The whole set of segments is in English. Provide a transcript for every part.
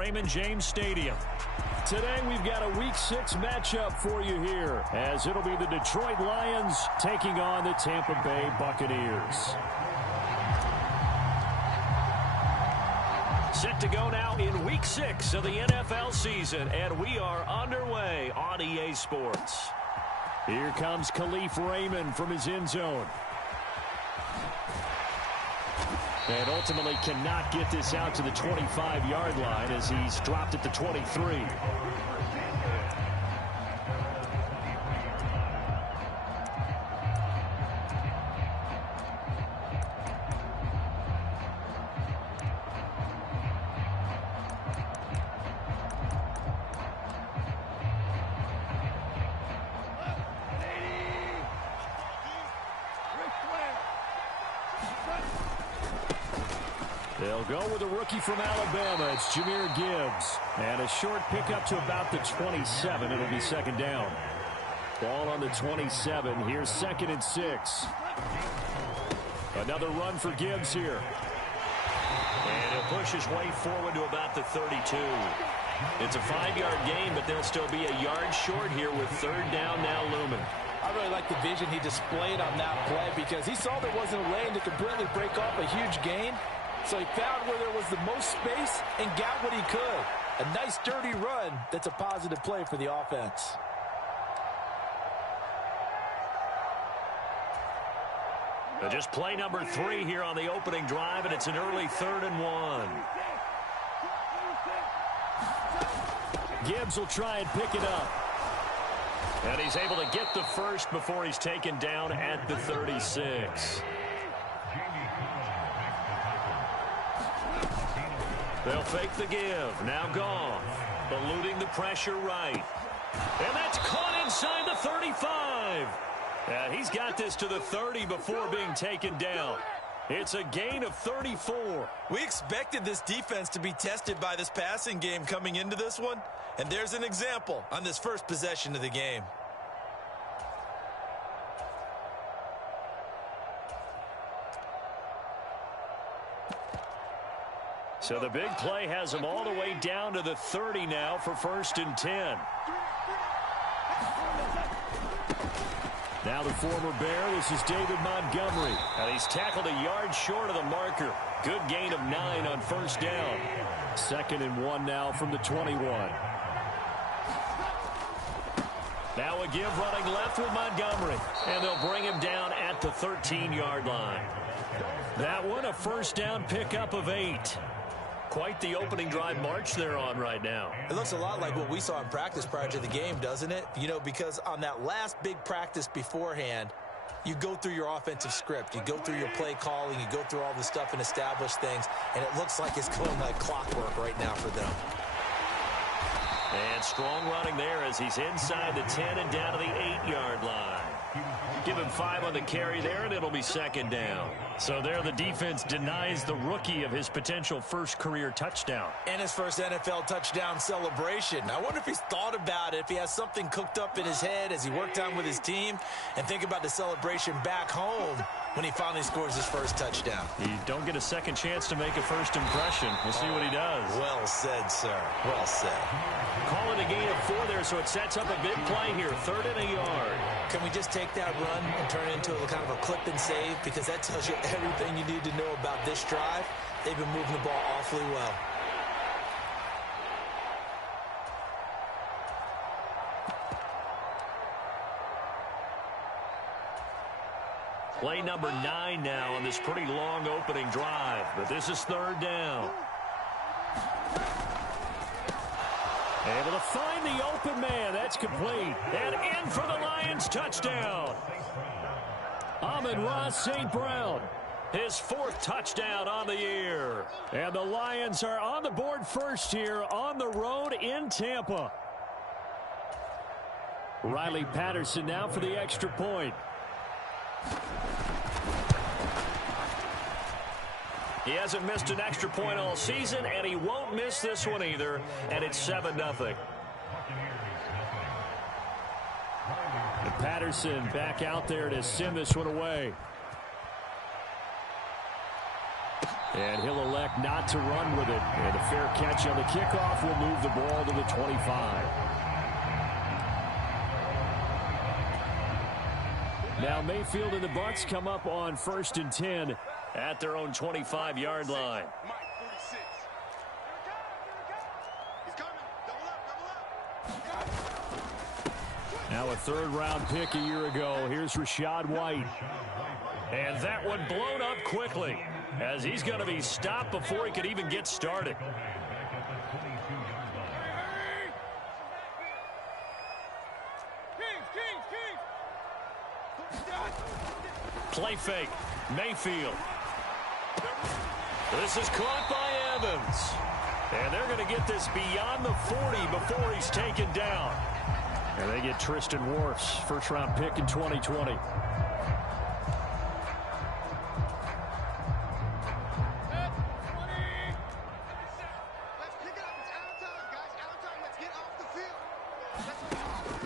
Raymond James Stadium. Today we've got a Week 6 matchup for you here, as it'll be the Detroit Lions taking on the Tampa Bay Buccaneers. Set to go now in Week 6 of the NFL season, and we are underway on EA Sports. Here comes Khalif Raymond from his end zone. And ultimately cannot get this out to the 25-yard line as he's dropped at the 23. They'll go with a rookie from Alabama. It's Jahmyr Gibbs. And a short pickup to about the 27. It'll be second down. Ball on the 27. Here's 2nd and 6. Another run for Gibbs here. And he'll push his way forward to about the 32. It's a 5-yard gain, but they'll still be a yard short here with 3rd down now looming. I really like the vision he displayed on that play because he saw there wasn't a lane to completely break off a huge gain. So he found where there was the most space and got what he could. A nice, dirty run that's a positive play for the offense. Just play number 3 here on the opening drive, and it's an early 3rd and 1. Gibbs will try and pick it up. And he's able to get the first before he's taken down at the 36. They'll fake the give. Now Goff, eluding the pressure right. And that's caught inside the 35. He's got this to the 30 before being taken down. It's a gain of 34. We expected this defense to be tested by this passing game coming into this one. And there's an example on this first possession of the game. So the big play has him all the way down to the 30 now for 1st and 10. Now the former Bear, this is David Montgomery. And he's tackled a yard short of the marker. Good gain of 9 on 1st down. 2nd and 1 now from the 21. Now a give running left with Montgomery. And they'll bring him down at the 13-yard line. That one a 1st down pickup of 8. Quite the opening drive march they're on right now. It looks a lot like what we saw in practice prior to the game, doesn't it? You know, because on that last big practice beforehand, you go through your offensive script. You go through your play calling. You go through all the stuff and establish things. And it looks like it's going like clockwork right now for them. And strong running there as he's inside the 10 and down to the 8-yard line. Give him 5 on the carry there, and it'll be 2nd down. So there the defense denies the rookie of his potential first career touchdown. And his first NFL touchdown celebration. I wonder if he's thought about it, if he has something cooked up in his head as he worked on with his team, and think about the celebration back home when he finally scores his first touchdown. You don't get a second chance to make a first impression. We'll see what he does. Well said, sir. Well said. Call it a gain of 4 there, so it sets up a big play here. 3rd and a yard. Can we just take that run and turn it into a kind of a clip and save? Because that tells you everything you need to know about this drive. They've been moving the ball awfully well. Play number 9 now on this pretty long opening drive. But this is 3rd down. Able to find the open man. That's complete. And in for the Lions touchdown. Amon-Ra St. Brown. His 4th touchdown on the year. And the Lions are on the board first here on the road in Tampa. Riley Patterson now for the extra point. He hasn't missed an extra point all season, and he won't miss this one either, and it's 7-0. And Patterson back out there to send this one away. And he'll elect not to run with it. And a fair catch on the kickoff will move the ball to the 25. Now Mayfield and the Bucks come up on 1st and 10 at their own 25-yard line. Now a third-round pick a year ago. Here's Rachaad White. And that one blown up quickly as he's going to be stopped before he could even get started. Play fake. Mayfield. This is caught by Evans. And they're going to get this beyond the 40 before he's taken down. And they get Tristan Wirfs, first-round pick in 2020.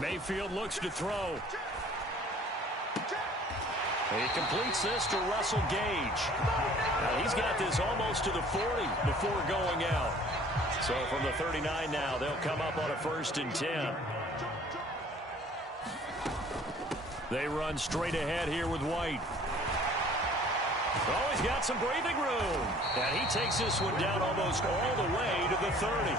Mayfield looks to throw. He completes this to Russell Gage. Now he's got this almost to the 40 before going out. So from the 39 now, they'll come up on a 1st and 10. They run straight ahead here with White. Oh, he's got some breathing room. And he takes this one down almost all the way to the 30.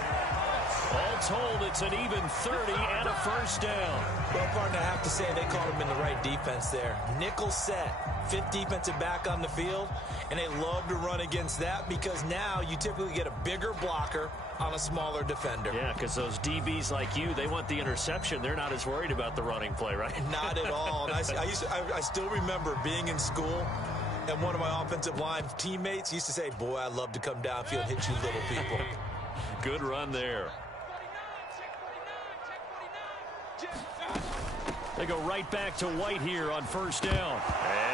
All told, it's an even 30 and a 1st down. Well, partner, I have to say they caught him in the right defense there. Nickel set, 5th defensive back on the field, and they love to run against that because now you typically get a bigger blocker on a smaller defender. Yeah, because those DBs like you, they want the interception. They're not as worried about the running play, right? Not at all. And I still remember being in school, and one of my offensive line teammates used to say, boy, I'd love to come downfield and hit you little people. Good run there. They go right back to White here on 1st down.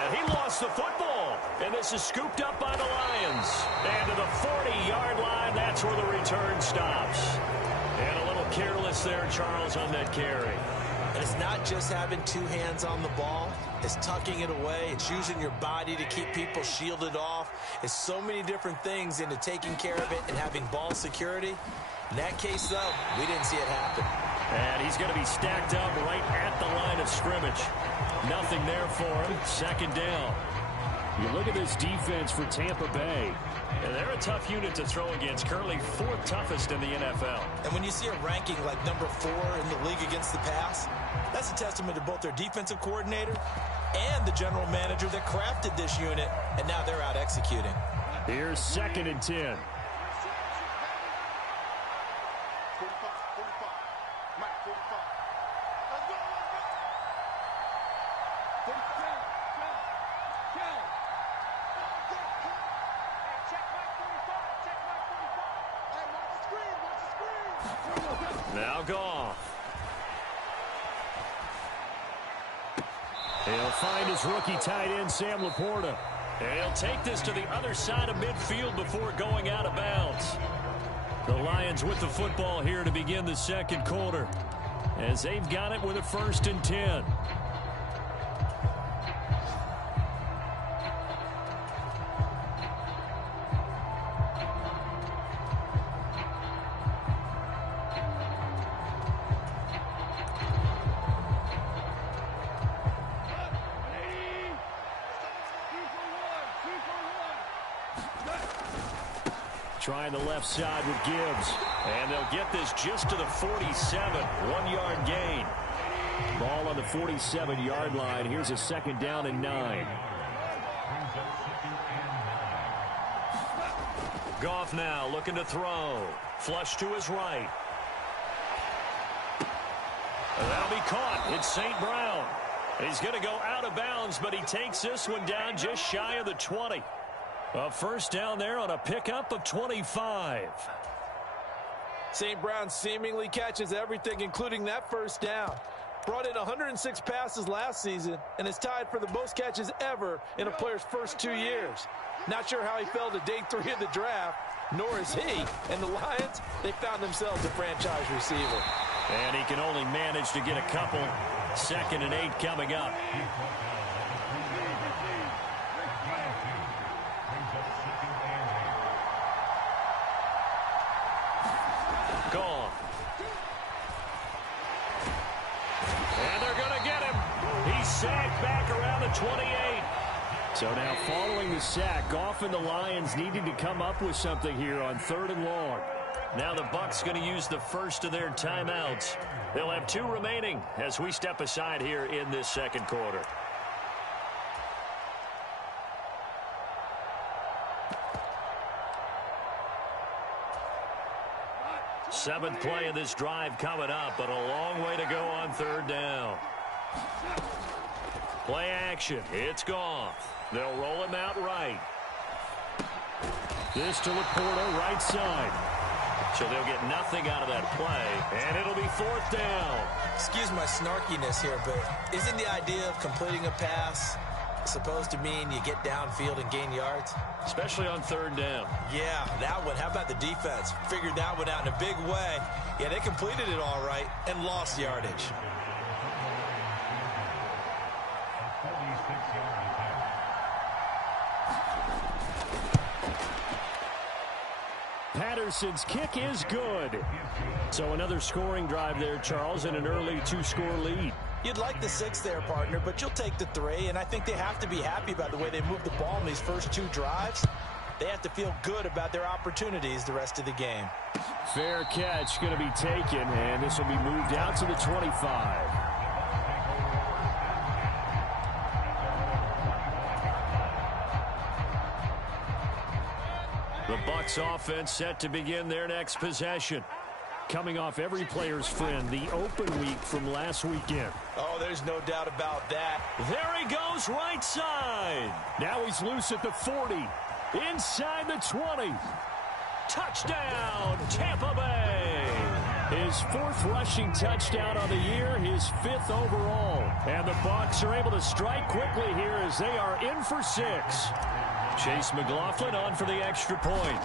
And he lost the football. And this is scooped up by the Lions. And to the 40-yard line, that's where the return stops. And a little careless there, Charles, on that carry. And it's not just having 2 hands on the ball. It's tucking it away. It's using your body to keep people shielded off. It's so many different things into taking care of it and having ball security. In that case, though, we didn't see it happen. And he's going to be stacked up right at the line of scrimmage. Nothing there for him. 2nd down. You look at this defense for Tampa Bay. And they're a tough unit to throw against. Currently 4th toughest in the NFL. And when you see a ranking like number 4 in the league against the pass, that's a testament to both their defensive coordinator and the general manager that crafted this unit. And now they're out executing. Here's 2nd and 10. Now Goff. He'll find his rookie tight end, Sam Laporta. And he'll take this to the other side of midfield before going out of bounds. The Lions with the football here to begin the 2nd quarter, as they've got it with a 1st and 10. Trying the left side with Gibbs. And they'll get this just to the 47. 1-yard gain. Ball on the 47-yard line. Here's a 2nd down and 9. Goff now looking to throw. Flush to his right. And that'll be caught. It's St. Brown. He's going to go out of bounds, but he takes this one down just shy of the 20. A 1st down there on a pickup of 25. St. Brown seemingly catches everything, including that 1st down. Brought in 106 passes last season and is tied for the most catches ever in a player's first 2 years. Not sure how he fell to day 3 of the draft, nor is he. And the Lions, they found themselves a franchise receiver. And he can only manage to get a couple. 2nd and 8 coming up. sack back around the 28. So now following the sack, Goff and the Lions needing to come up with something here on 3rd and long. Now the Bucks going to use the first of their timeouts. They'll have 2 remaining as we step aside here in this second quarter. Seventh play of this drive coming up, but a long way to go on 3rd down. Play action. It's Goff. They'll roll him out right. This to Laporta, right side. So they'll get nothing out of that play, and it'll be 4th down. Excuse my snarkiness here, but isn't the idea of completing a pass supposed to mean you get downfield and gain yards? Especially on 3rd down. Yeah, that one. How about the defense? Figured that one out in a big way. Yeah, they completed it all right and lost yardage. Patterson's kick is good. So another scoring drive there, Charles, and an early 2-score lead. You'd like the 6 there, partner, but you'll take the 3, and I think they have to be happy about the way they moved the ball in these first 2 drives. They have to feel good about their opportunities the rest of the game. Fair catch going to be taken, and this will be moved out to the 25. The Bucks offense set to begin their next possession. Coming off every player's friend, the open week from last weekend. Oh, there's no doubt about that. There he goes, right side. Now he's loose at the 40. Inside the 20. Touchdown, Tampa Bay. His 4th rushing touchdown on the year, his 5th overall. And the Bucks are able to strike quickly here as they are in for 6. Chase McLaughlin on for the extra point.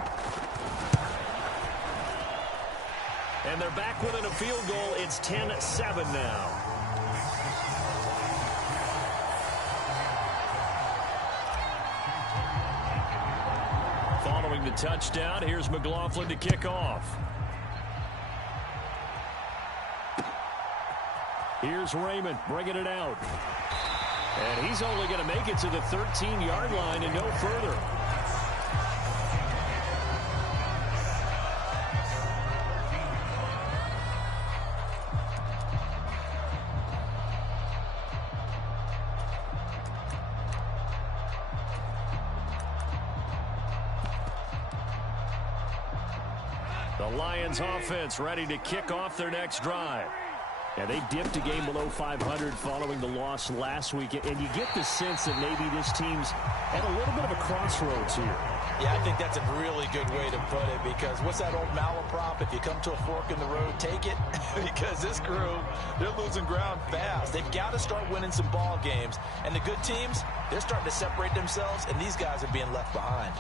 And they're back within a field goal. It's 10-7 now. Following the touchdown, here's McLaughlin to kick off. Here's Raymond bringing it out. And he's only going to make it to the 13-yard line and no further. The Lions offense ready to kick off their next drive. Yeah, they dipped a game below 500 following the loss last week, and you get the sense that maybe this team's at a little bit of a crossroads here. Yeah, I think that's a really good way to put it, because what's that old malaprop? If you come to a fork in the road, take it. Because this crew, they're losing ground fast. They've got to start winning some ball games. And the good teams, they're starting to separate themselves, and these guys are being left behind.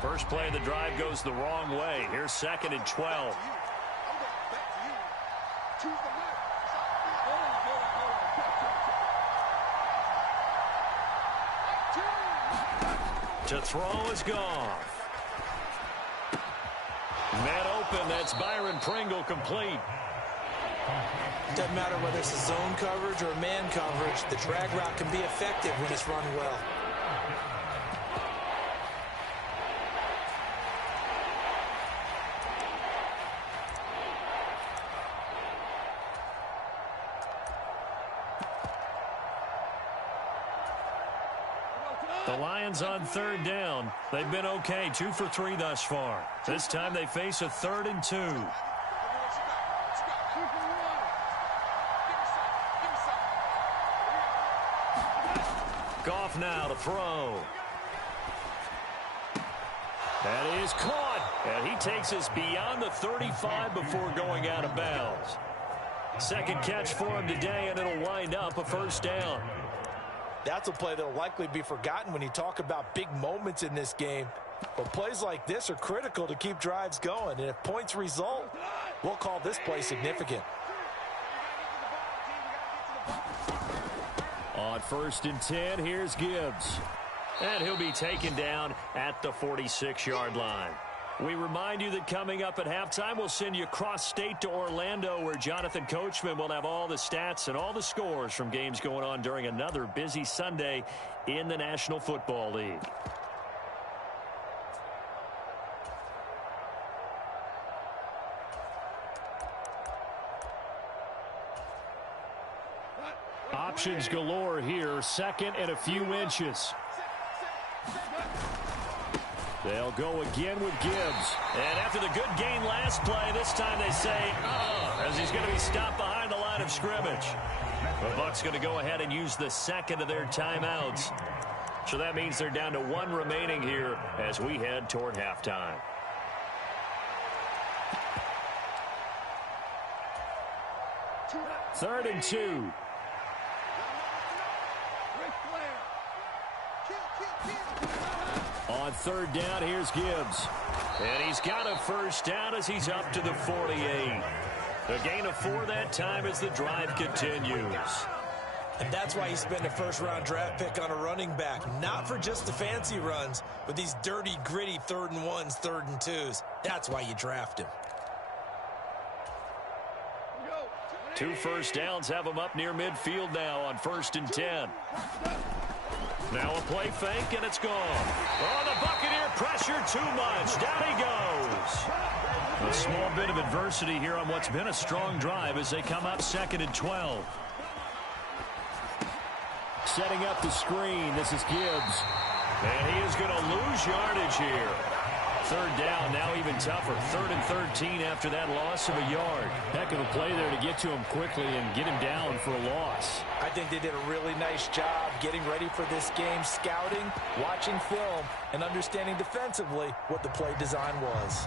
First play of the drive goes the wrong way. Here's 2nd and 12. To throw is Goff. Man open, that's Byron Pringle complete. Doesn't matter whether it's a zone coverage or man coverage, the drag route can be effective when it's run well. The Lions on 3rd down. They've been okay, 2 for 3 thus far. This time they face a 3rd and 2. Goff now to throw. That is caught. And he takes us beyond the 35 before going out of bounds. Second catch for him today, and it'll wind up a 1st down. That's a play that will likely be forgotten when you talk about big moments in this game. But plays like this are critical to keep drives going. And if points result, we'll call this play significant. On 1st and 10, here's Gibbs. And he'll be taken down at the 46-yard line. We remind you that coming up at halftime, we'll send you cross-state to Orlando, where Jonathan Coachman will have all the stats and all the scores from games going on during another busy Sunday in the National Football League. Options galore here. Second and a few inches. They'll go again with Gibbs. And after the good gain last play, this time they say, as he's going to be stopped behind the line of scrimmage. The Bucks going to go ahead and use the second of their timeouts. So that means they're down to one remaining here as we head toward halftime. Third and 2. On third down, here's Gibbs. And he's got a first down as he's up to the 48. A gain of 4 that time as the drive continues. And that's why you spend a first-round draft pick on a running back. Not for just the fancy runs, but these dirty, gritty 3rd and 1s, 3rd and 2s. That's why you draft him. 2 first downs have him up near midfield now on 1st and 10. Now a play fake, and it's gone. Oh, the Buccaneer pressure too much. Down he goes. A small bit of adversity here on what's been a strong drive as they come up 2nd and 12. Setting up the screen. This is Gibbs. And he is going to lose yardage here. 3rd down, now even tougher. 3rd and 13 after that loss of a yard. Heck of a play there to get to him quickly and get him down for a loss. I think they did a really nice job getting ready for this game, scouting, watching film, and understanding defensively what the play design was.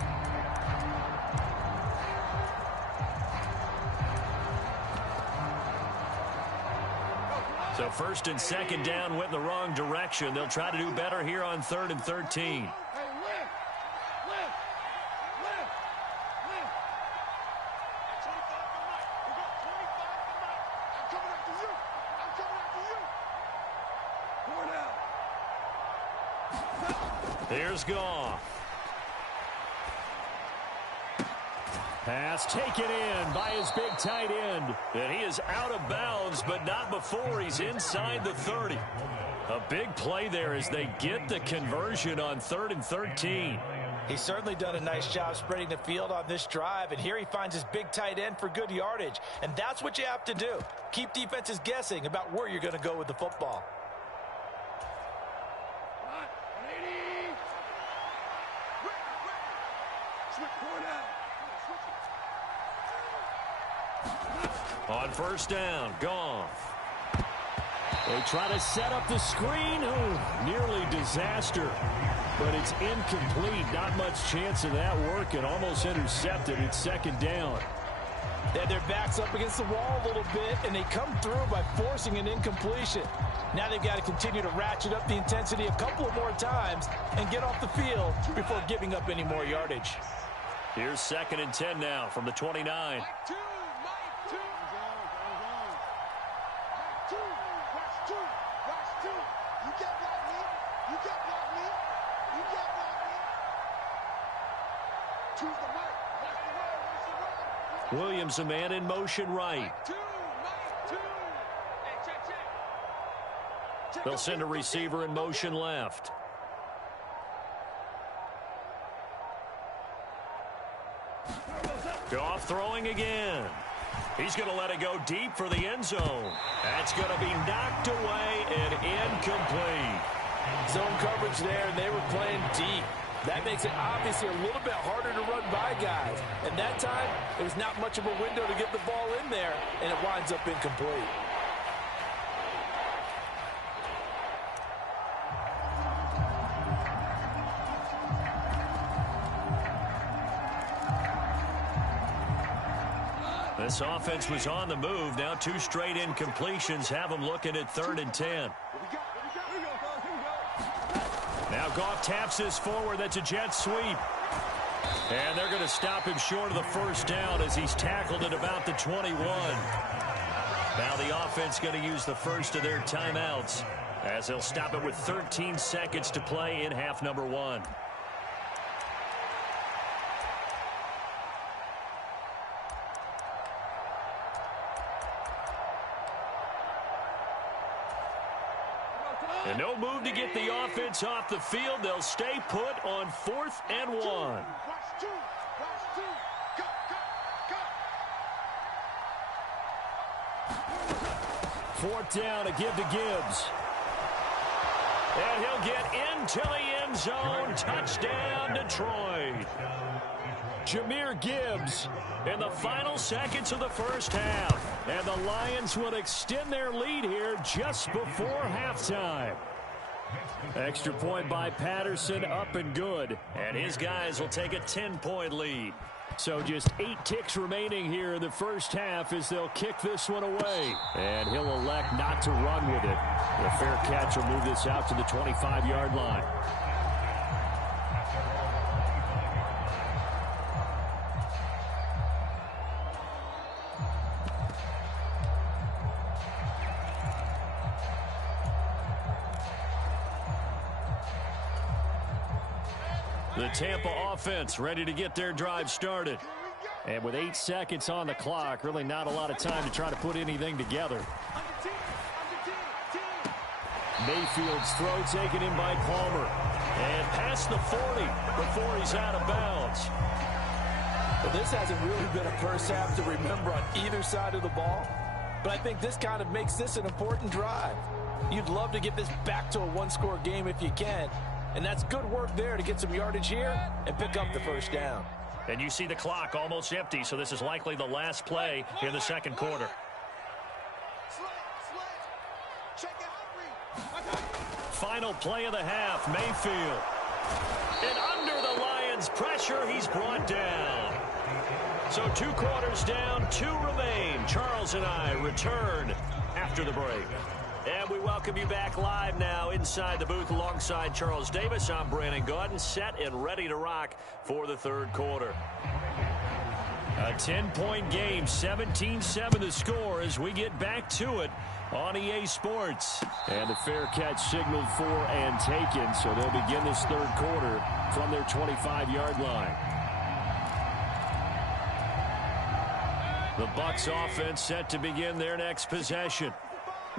So 1st and 2nd down went in the wrong direction. They'll try to do better here on 3rd and 13. Here's Goff. Pass taken in by his big tight end. And he is out of bounds, but not before he's inside the 30. A big play there as they get the conversion on 3rd and 13. He's certainly done a nice job spreading the field on this drive, and here he finds his big tight end for good yardage. And that's what you have to do. Keep defenses guessing about where you're going to go with the football. On 1st down, Goff. They try to set up the screen. Oh, nearly disaster. But it's incomplete. Not much chance of that working. Almost intercepted. It's 2nd down. They had their backs up against the wall a little bit, and they come through by forcing an incompletion. Now they've got to continue to ratchet up the intensity a couple of more times and get off the field before giving up any more yardage. Here's 2nd and 10 now from the 29. Williams, a man in motion right. They'll send a receiver in motion left. Goff throwing again. He's going to let it go deep for the end zone. That's going to be knocked away and incomplete. Zone coverage there, and they were playing deep. That makes it obviously a little bit harder to run by guys. And that time, it was not much of a window to get the ball in there, and it winds up incomplete. This offense was on the move. Now 2 straight incompletions have them looking at 3rd and 10. Now Goff taps this forward. That's a jet sweep. And they're going to stop him short of the 1st down as he's tackled at about the 21. Now the offense going to use the first of their timeouts as they'll stop it with 13 seconds to play in half number 1. And no move to get the offense off the field. They'll stay put on 4th and 1. Fourth down, a give to Gibbs. And he'll get into the end zone. Touchdown, Detroit. Jahmyr Gibbs in the final seconds of the first half. And the Lions will extend their lead here just before halftime. Extra point by Patterson, up and good. And his guys will take a 10-point lead. So just 8 ticks remaining here in the first half as they'll kick this one away. And he'll elect not to run with it. The fair catch will move this out to the 25-yard line. The Tampa offense ready to get their drive started. And with 8 seconds on the clock, really not a lot of time to try to put anything together. Mayfield's throw taken in by Palmer. And past the 40 before he's out of bounds. Well, this hasn't really been a first half to remember on either side of the ball. But I think this kind of makes this an important drive. You'd love to get this back to a one-score game if you can. And that's good work there to get some yardage here and pick up the first down. And you see the clock almost empty, so this is likely the last play in the second quarter. Final play of the half, Mayfield. And under the Lions' pressure, he's brought down. So 2 quarters down, 2 remain. Charles and I return after the break. And we welcome you back live now inside the booth alongside Charles Davis. I'm Brandon Gaudin, set and ready to rock for the third quarter. A 10-point game, 17-7 the score as we get back to it on EA Sports. And the fair catch signaled for and taken, so they'll begin this third quarter from their 25-yard line. The Bucks offense set to begin their next possession.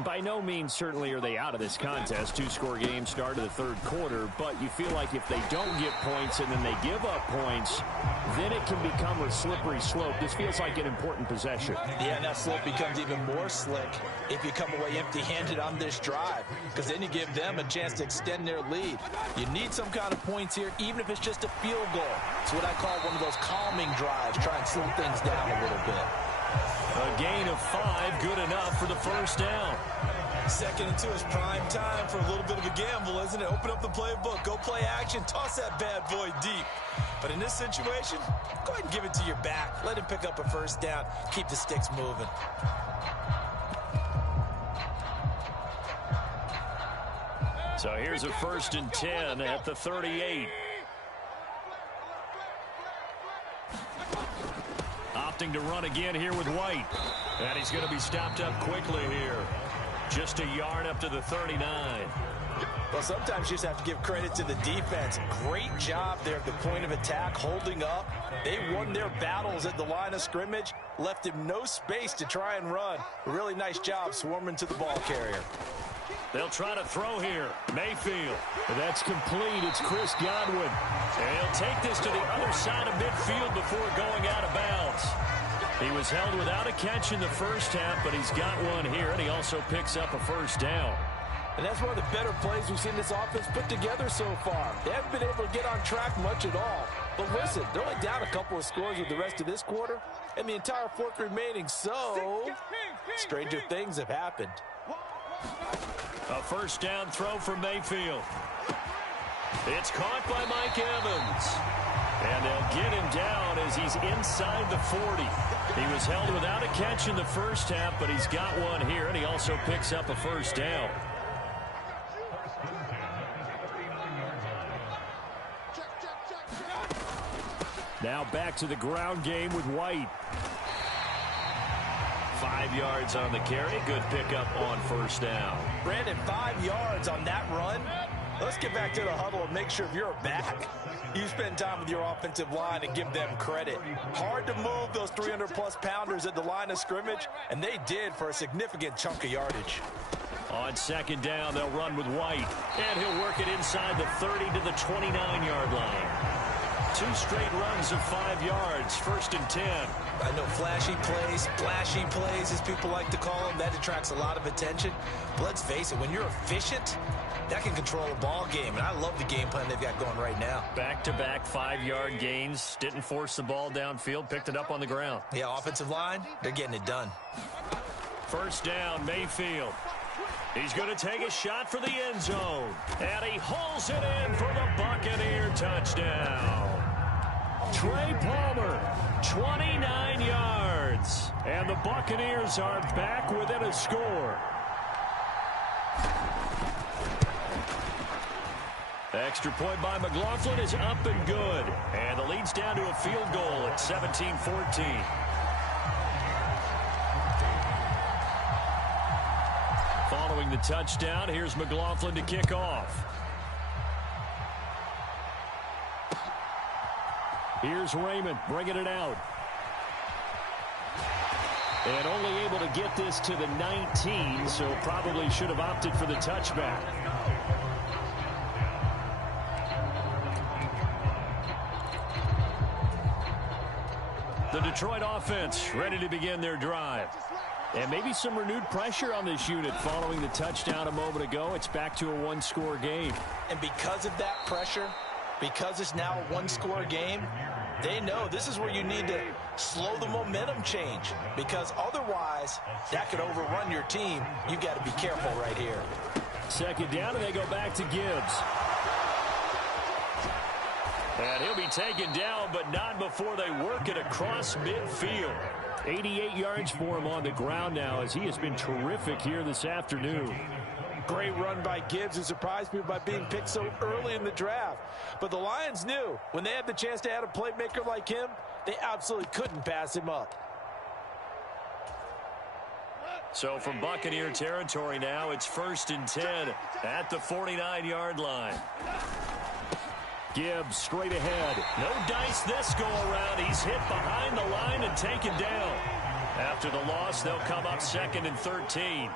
By no means certainly are they out of this contest. 2-score game start of the third quarter, but you feel like if they don't get points and then they give up points, then it can become a slippery slope. This feels like an important possession. Yeah, and that slope becomes even more slick if you come away empty-handed on this drive, because then you give them a chance to extend their lead. You need some kind of points here, even if it's just a field goal. It's what I call one of those calming drives, try and slow things down a little bit. A gain of 5, good enough for the first down. 2nd and 2 is prime time for a little bit of a gamble, isn't it? Open up the playbook, go play action, toss that bad boy deep. But in this situation, go ahead and give it to your back. Let him pick up a first down, keep the sticks moving. So here's a 1st and 10 at the 38. Opting to run again here with White. And he's going to be stopped up quickly here. Just a yard up to the 39. Well, sometimes you just have to give credit to the defense. Great job there at the point of attack, holding up. They won their battles at the line of scrimmage, left him no space to try and run. Really nice job swarming to the ball carrier. They'll try to throw here. Mayfield. That's complete. It's Chris Godwin. And he'll take this to the other side of midfield before going out of bounds. He was held without a catch in the first half, but he's got one here, and he also picks up a first down. And that's one of the better plays we've seen this offense put together so far. They haven't been able to get on track much at all. But listen, they're only down a couple of scores with the rest of this quarter, and the entire fourth remaining, so stranger things have happened. A first down throw from Mayfield. It's caught by Mike Evans. And they'll get him down as he's inside the 40. He was held without a catch in the first half, but he's got one here, and he also picks up a first down. Now back to the ground game with White. 5 yards on the carry. Good pickup on first down. Brandon, 5 yards on that run. Let's get back to the huddle and make sure if you're back, you spend time with your offensive line and give them credit. Hard to move those 300-plus pounders at the line of scrimmage, and they did for a significant chunk of yardage. On second down, they'll run with White. And he'll work it inside the 30 to the 29-yard line. 2 straight runs of 5 yards, 1st and 10. I know flashy plays, splashy plays, as people like to call them, that attracts a lot of attention. But let's face it, when you're efficient, that can control a ball game. And I love the game plan they've got going right now. Back-to-back 5-yard gains. Didn't force the ball downfield. Picked it up on the ground. Yeah, offensive line, they're getting it done. 1st down, Mayfield. He's going to take a shot for the end zone. And he hauls it in for the Buccaneer touchdown. Trey Palmer, 29 yards. And the Buccaneers are back within a score. Extra point by McLaughlin is up and good. And the lead's down to a field goal at 17-14. Following the touchdown, here's McLaughlin to kick off. Here's Raymond bringing it out. And only able to get this to the 19, so probably should have opted for the touchback. The Detroit offense ready to begin their drive. And maybe some renewed pressure on this unit following the touchdown a moment ago. It's back to a 1-score game. And because of that pressure, because it's now a 1-score game, they know this is where you need to slow the momentum change. Because otherwise, that could overrun your team. You've got to be careful right here. 2nd down, and they go back to Gibbs. And he'll be taken down, but not before they work it across midfield. 88 yards for him on the ground now, as he has been terrific here this afternoon. Great run by Gibbs, who surprised me by being picked so early in the draft. But the Lions knew when they had the chance to add a playmaker like him, they absolutely couldn't pass him up. So from Buccaneer territory now, it's 1st and 10 at the 49-yard line. Gibbs straight ahead. No dice this go-around. He's hit behind the line and taken down. After the loss, they'll come up 2nd and 13.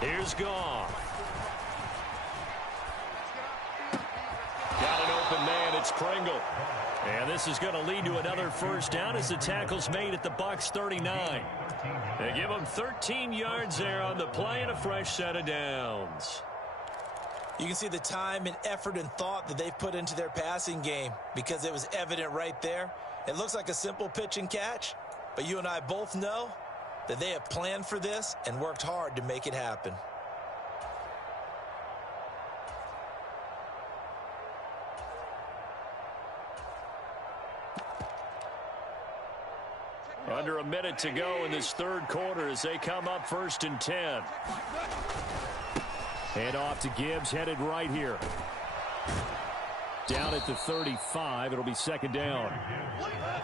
Here's Goff. Got an open man. It's Pringle. And this is going to lead to another 1st down as the tackle's made at the Bucks 39. They give them 13 yards there on the play and a fresh set of downs. You can see the time and effort and thought that they've put into their passing game because it was evident right there. It looks like a simple pitch and catch, but you and I both know that they have planned for this and worked hard to make it happen. Under a minute to go in this 3rd quarter as they come up 1st and 10. Hand off to Gibbs, headed right here. Down at the 35, it'll be 2nd down.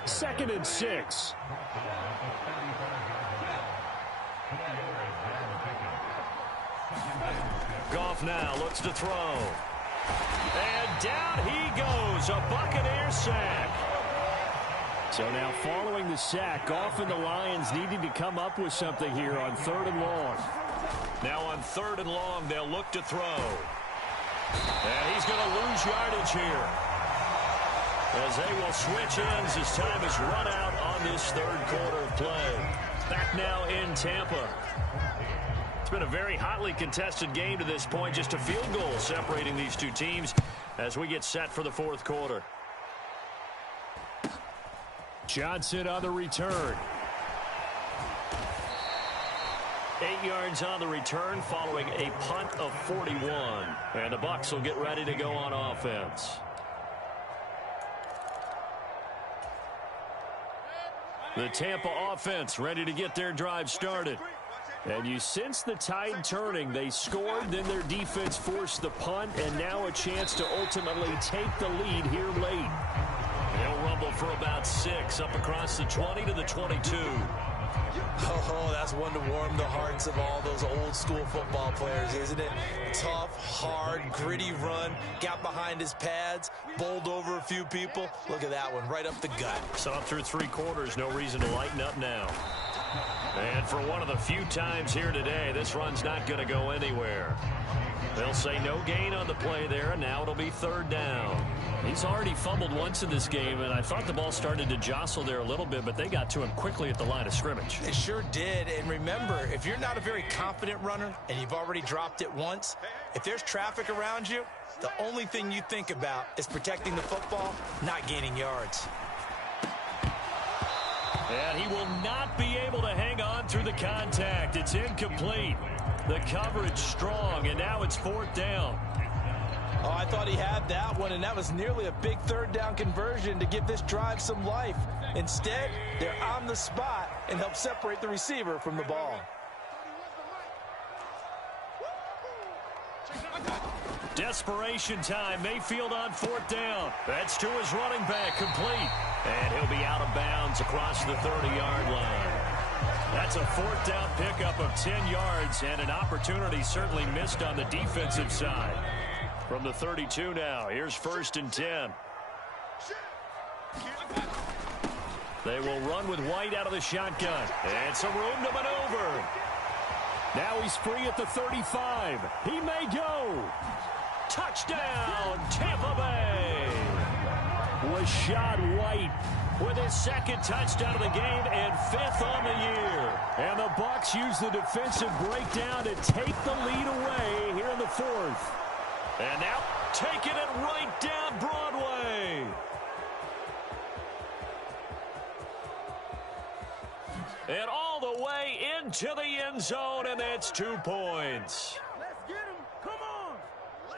2nd and 6. Goff now looks to throw. And down he goes, a Buccaneer sack. So now following the sack, Goff and the Lions needing to come up with something here on 3rd and long. Now on 3rd and long, they'll look to throw. And he's going to lose yardage here, as they will switch ends as time is run out on this 3rd quarter of play. Back now in Tampa. It's been a very hotly contested game to this point. Just a field goal separating these two teams as we get set for the 4th quarter. Johnson on the return. 8 yards on the return following a punt of 41. And the Bucs will get ready to go on offense. The Tampa offense ready to get their drive started. And you sense the tide turning. They scored, then their defense forced the punt, and now a chance to ultimately take the lead here late. They'll rumble for about 6 up across the 20 to the 22. Oh, that's one to warm the hearts of all those old school football players, isn't it? Tough, hard, gritty run, got behind his pads, bowled over a few people. Look at that one, right up the gut. So up through 3 quarters, no reason to lighten up now. And for one of the few times here today, this run's not going to go anywhere. They'll say no gain on the play there, and now it'll be 3rd down. He's already fumbled once in this game, and I thought the ball started to jostle there a little bit, but they got to him quickly at the line of scrimmage. They sure did, and remember, if you're not a very confident runner and you've already dropped it once, if there's traffic around you, the only thing you think about is protecting the football, not gaining yards. And he will not be able to hang on through the contact. It's incomplete. The coverage strong, and now it's 4th down. Oh, I thought he had that one, and that was nearly a big 3rd down conversion to give this drive some life. Instead, they're on the spot and help separate the receiver from the ball. Desperation time. Mayfield on 4th down. That's to his running back, complete. And he'll be out of bounds across the 30-yard line. That's a 4th down pickup of 10 yards, and an opportunity certainly missed on the defensive side. From the 32 now, here's 1st and 10. They will run with White out of the shotgun. And some room to maneuver. Now he's free at the 35. He may go. Touchdown, Tampa Bay. Rashad White With his 2nd touchdown of the game and 5th on the year. And the Bucks use the defensive breakdown to take the lead away here in the 4th. And now taking it right down Broadway. And all the way into the end zone, and that's 2 points. Let's get him. Come on.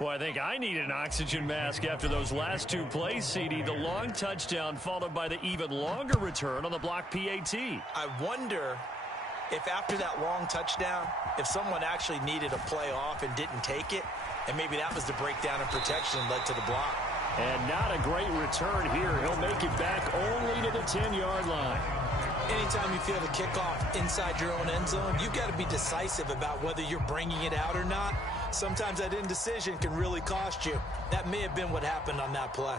Well, I think I need an oxygen mask after those last 2 plays, CD. The long touchdown followed by the even longer return on the block PAT. I wonder if after that long touchdown, if someone actually needed a play off and didn't take it, and maybe that was the breakdown in protection and led to the block. And not a great return here. He'll make it back only to the 10-yard line. Anytime you feel the kickoff inside your own end zone, you've got to be decisive about whether you're bringing it out or not. Sometimes that indecision can really cost you. That may have been what happened on that play.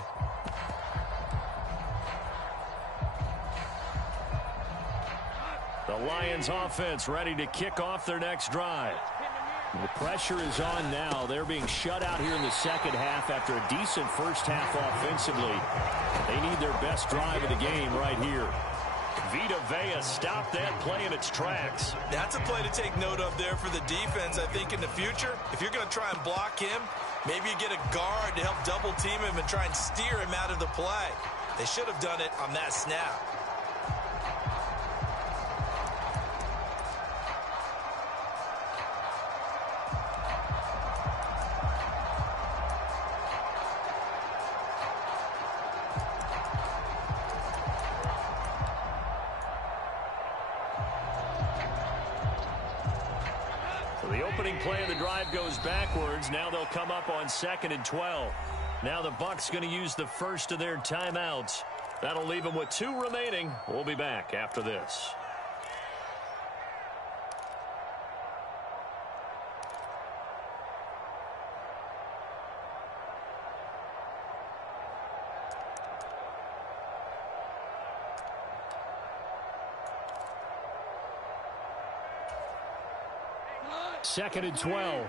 The Lions offense ready to kick off their next drive. The pressure is on now. They're being shut out here in the 2nd half after a decent first half offensively. They need their best drive of the game right here. Vita Vea stopped that play in its tracks. That's a play to take note of there for the defense. I think in the future, if you're going to try and block him, maybe you get a guard to help double team him and try and steer him out of the play. They should have done it on that snap. The opening play of the drive goes backwards. Now they'll come up on 2nd and 12. Now the Bucks going to use the first of their timeouts. That'll leave them with 2 remaining. We'll be back after this. Second and 12.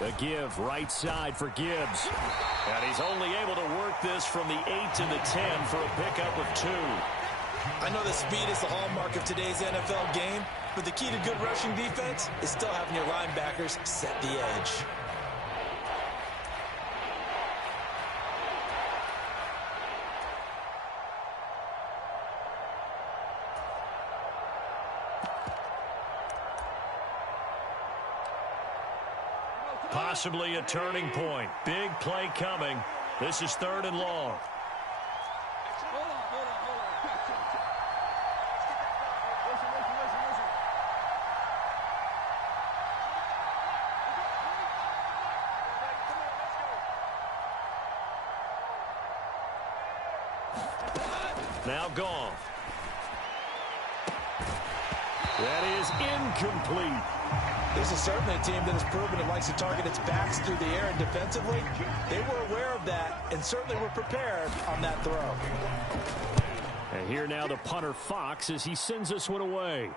The give right side for Gibbs. And he's only able to work this from the 8 to the 10 for a pickup of 2. I know that speed is the hallmark of today's NFL game, but the key to good rushing defense is still having your linebackers set the edge. Possibly a turning point. Big play coming. This is 3rd and long. Now gone. That is incomplete. This is certainly a team that has proven it likes to target its backs through the air, and defensively, they were aware of that and certainly were prepared on that throw. And here now the punter Fox as he sends this one away.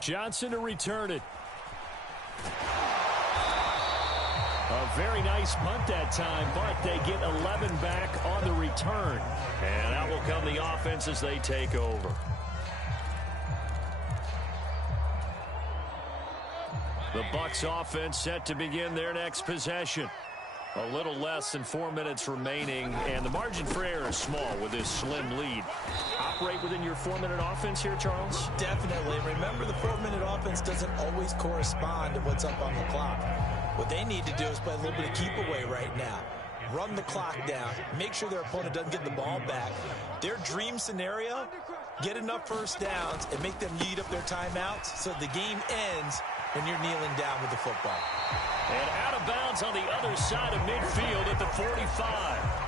Johnson to return it. A very nice punt that time, but they get 11 back on the return. And out will come the offense as they take over. The Bucks offense set to begin their next possession. A little less than 4 minutes remaining, and the margin for error is small with this slim lead. Operate within your 4-minute offense here, Charles? Definitely. Remember, the 4-minute offense doesn't always correspond to what's up on the clock. What they need to do is play a little bit of keep away right now. Run the clock down. Make sure their opponent doesn't get the ball back. Their dream scenario, get enough first downs and make them eat up their timeouts so the game ends when you're kneeling down with the football. And out of bounds on the other side of midfield at the 45.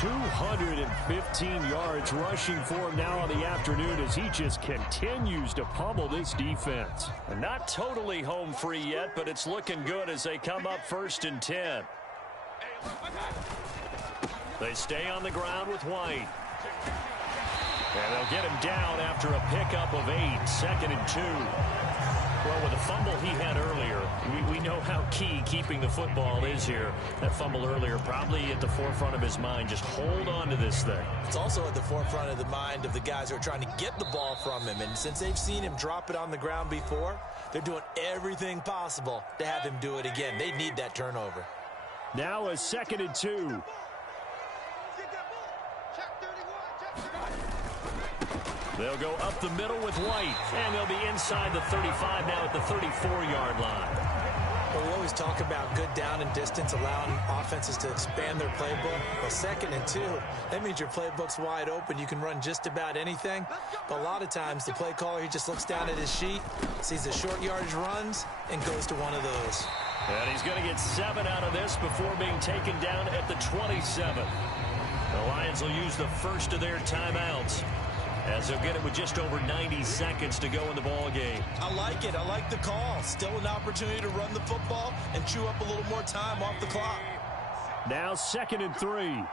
215 yards rushing for him now on the afternoon as he just continues to pummel this defense. And not totally home free yet, but it's looking good as they come up 1st and 10. They stay on the ground with White. And they'll get him down after a pickup of 8, 2nd and 2. Well, with the fumble he had earlier, we know how key keeping the football is here. That fumble earlier probably at the forefront of his mind. Just hold on to this thing. It's also at the forefront of the mind of the guys who are trying to get the ball from him. And since they've seen him drop it on the ground before, they're doing everything possible to have him do it again. They need that turnover. Now a 2nd and 2. They'll go up the middle with White, and they'll be inside the 35 now at the 34-yard line. Well, we always talk about good down and distance, allowing offenses to expand their playbook. Well, 2nd and 2, that means your playbook's wide open. You can run just about anything. But a lot of times, the play caller, he just looks down at his sheet, sees the short yardage runs, and goes to one of those. And he's going to get 7 out of this before being taken down at the 27. The Lions will use the first of their timeouts, as they'll get it with just over 90 seconds to go in the ball game. I like it. I like the call. Still an opportunity to run the football and chew up a little more time off the clock. Now 2nd and 3.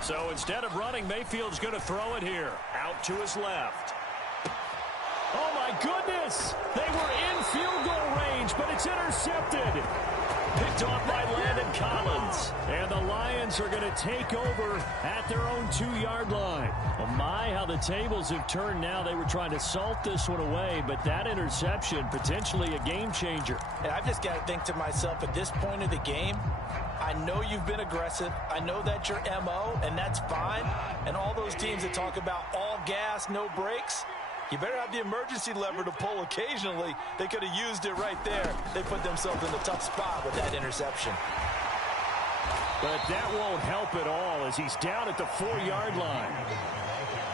So instead of running, Mayfield's going to throw it here. Out to his left. Oh, my goodness! They were in field goal range, but it's intercepted. Picked off by Landon Collins. And the Lions are going to take over at their own 2-yard line. Oh, my, how the tables have turned now. They were trying to salt this one away, but that interception, potentially a game changer. And I've just got to think to myself, at this point of the game, I know you've been aggressive. I know that's your MO, and that's fine. And all those teams that talk about all gas, no brakes, you better have the emergency lever to pull occasionally. They could have used it right there. They put themselves in a tough spot with that interception. But that won't help at all as he's down at the 4-yard line.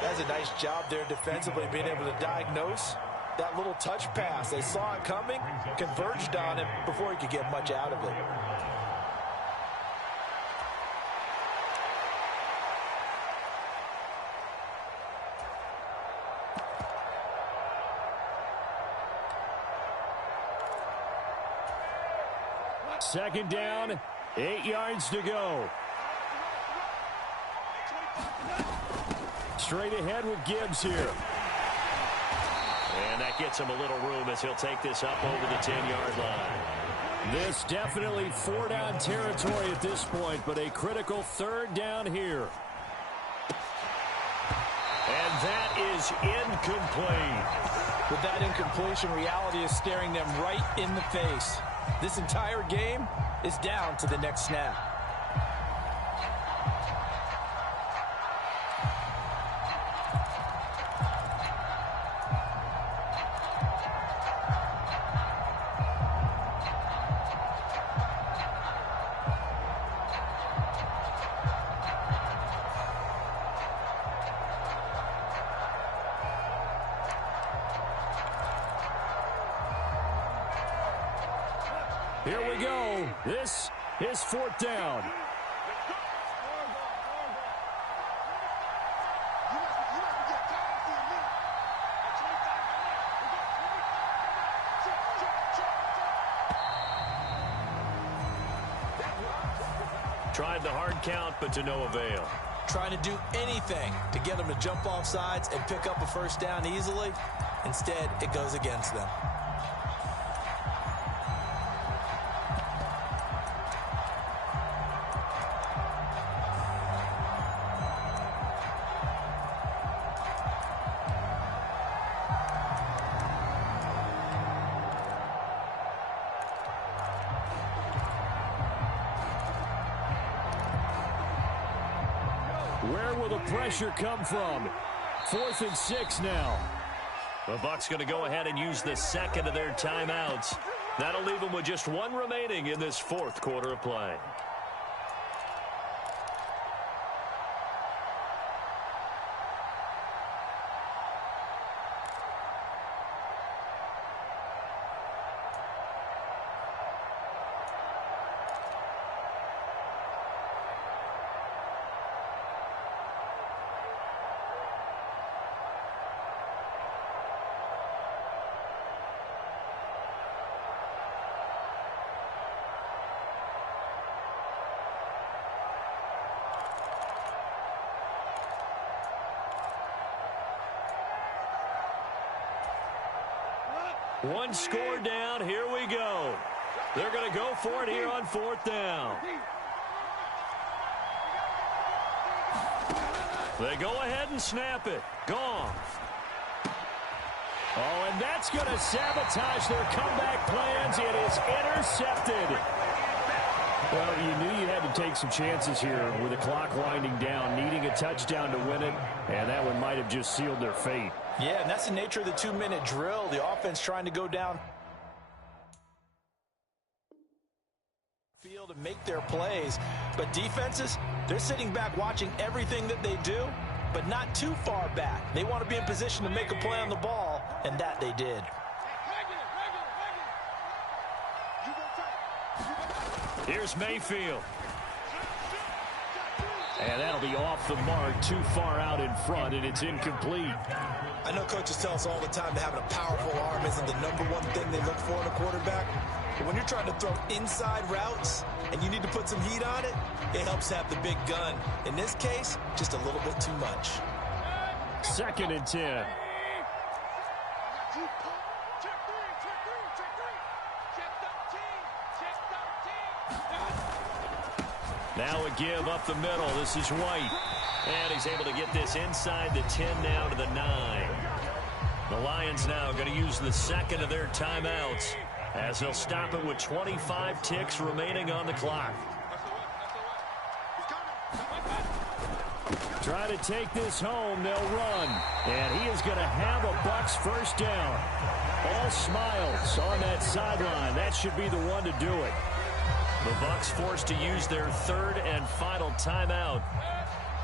That's a nice job there defensively, being able to diagnose that little touch pass. They saw it coming, converged on it before he could get much out of it. Second down, 8 yards to go. Straight ahead with Gibbs here. And that gets him a little room as he'll take this up over the 10-yard line. This definitely 4-down territory at this point, but a critical 3rd down here. And that is incomplete. With that incompletion, reality is staring them right in the face. This entire game is down to the next snap. Here we go. This is 4th down. Tried the hard count, but to no avail. Trying to do anything to get them to jump off sides and pick up a first down easily. Instead, it goes against them. Where will the pressure come from? 4th and 6 now. The Bucks going to go ahead and use the second of their timeouts. That'll leave them with just one remaining in this 4th quarter of play. One score down. Here we go. They're going to go for it here on 4th down. They go ahead and snap it. Gone. Oh, and that's going to sabotage their comeback plans. It is intercepted. Well, you knew you had to take some chances here with the clock winding down, needing a touchdown to win it, and that one might have just sealed their fate. Yeah, and that's the nature of the 2-minute drill. The offense trying to go down field and make their plays. But defenses, they're sitting back watching everything that they do, but not too far back. They want to be in position to make a play on the ball, and that they did. Here's Mayfield. And that'll be off the mark, too far out in front, and it's incomplete. I know coaches tell us all the time that having a powerful arm isn't the number one thing they look for in a quarterback. But when you're trying to throw inside routes and you need to put some heat on it, it helps to have the big gun. In this case, just a little bit too much. 2nd and 10. Now a give up the middle. This is White. And he's able to get this inside the 10 now to the 9. The Lions now going to use the second of their timeouts as they'll stop it with 25 ticks remaining on the clock. Try to take this home. They'll run. And he is going to have a Bucks first down. All smiles on that sideline. That should be the one to do it. The Bucks forced to use their 3rd and final timeout.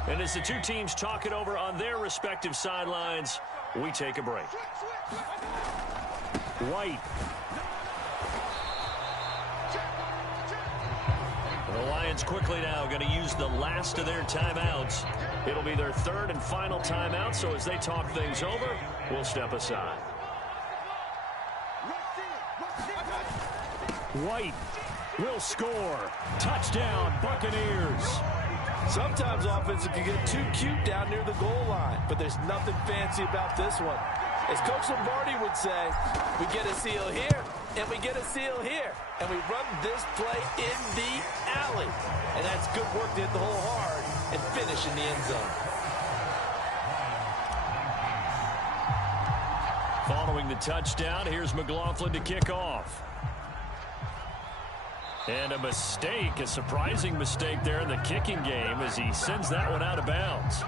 And as the two teams talk it over on their respective sidelines, we take a break. White. The Lions quickly now going to use the last of their timeouts. It'll be their 3rd and final timeout, so as they talk things over, we'll step aside. White will score. Touchdown, Buccaneers. Sometimes offenses can get too cute down near the goal line, but there's nothing fancy about this one. As Coach Lombardi would say, we get a seal here, and we get a seal here, and we run this play in the alley. And that's good work to hit the hole hard and finish in the end zone. Following the touchdown, here's McLaughlin to kick off. And a mistake, a surprising mistake there in the kicking game as he sends that one out of bounds.